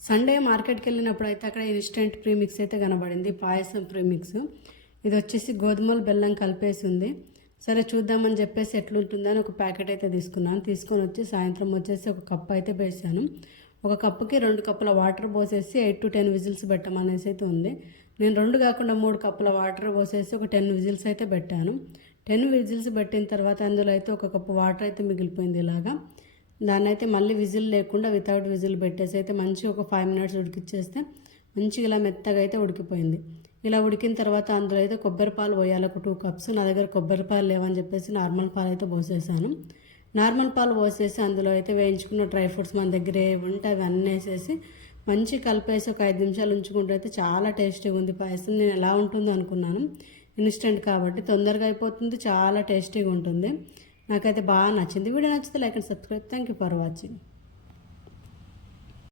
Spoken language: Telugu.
సండే మార్కెట్కి వెళ్ళినప్పుడు అయితే అక్కడ ఇన్స్టెంట్ ప్రీమిక్స్ అయితే కనబడింది, పాయసం ప్రీమిక్స్. ఇది వచ్చేసి గోధుమలు బెల్లం కలిపేసి ఉంది. సరే చూద్దామని చెప్పేసి ఎట్లుంటుందని ఒక ప్యాకెట్ అయితే తీసుకున్నాను. తీసుకొని వచ్చి సాయంత్రం వచ్చేసి ఒక కప్ అయితే వేసాను. ఒక కప్పుకి 2 కప్పుల వాటర్ పోసేసి 8 to 10 విజిల్స్ పెట్టమనేసి అయితే ఉంది. నేను 2 కాకుండా 3 కప్పుల వాటర్ పోసేసి ఒక 10 విజిల్స్ అయితే పెట్టాను. 10 విజిల్స్ పెట్టిన తర్వాత అందులో అయితే ఒక కప్పు వాటర్ అయితే మిగిలిపోయింది. ఇలాగా దాన్ని అయితే మళ్ళీ విజిల్ లేకుండా వితౌట్ విజిల్ పెట్టేసి అయితే మంచిగా ఒక 5 మినిట్స్ ఉడికిచ్చేస్తే మంచిగా ఇలా మెత్తగా అయితే ఉడికిపోయింది. ఇలా ఉడికిన తర్వాత అందులో అయితే కొబ్బరి పాలు పోయాలి, ఒక 2 కప్స్. నా దగ్గర కొబ్బరి పాలు లేవని చెప్పేసి నార్మల్ పాలు అయితే పోసేసాను. నార్మల్ పాలు పోసేసి అందులో అయితే వేయించుకున్న డ్రై ఫ్రూట్స్ మన దగ్గర ఏముంటే అవి అన్నీ వేసేసి మంచి కలిపేసి ఒక 5 నిమిషాలు ఉంచుకుంటే అయితే చాలా టేస్టీగా ఉంది పాయసం. నేను ఎలా ఉంటుందో అనుకున్నాను, ఇన్స్టెంట్ కాబట్టి తొందరగా అయిపోతుంది, చాలా టేస్టీగా ఉంటుంది. నాకైతే బాగా నచ్చింది. వీడియో నచ్చితే like and subscribe. Thank you for watching.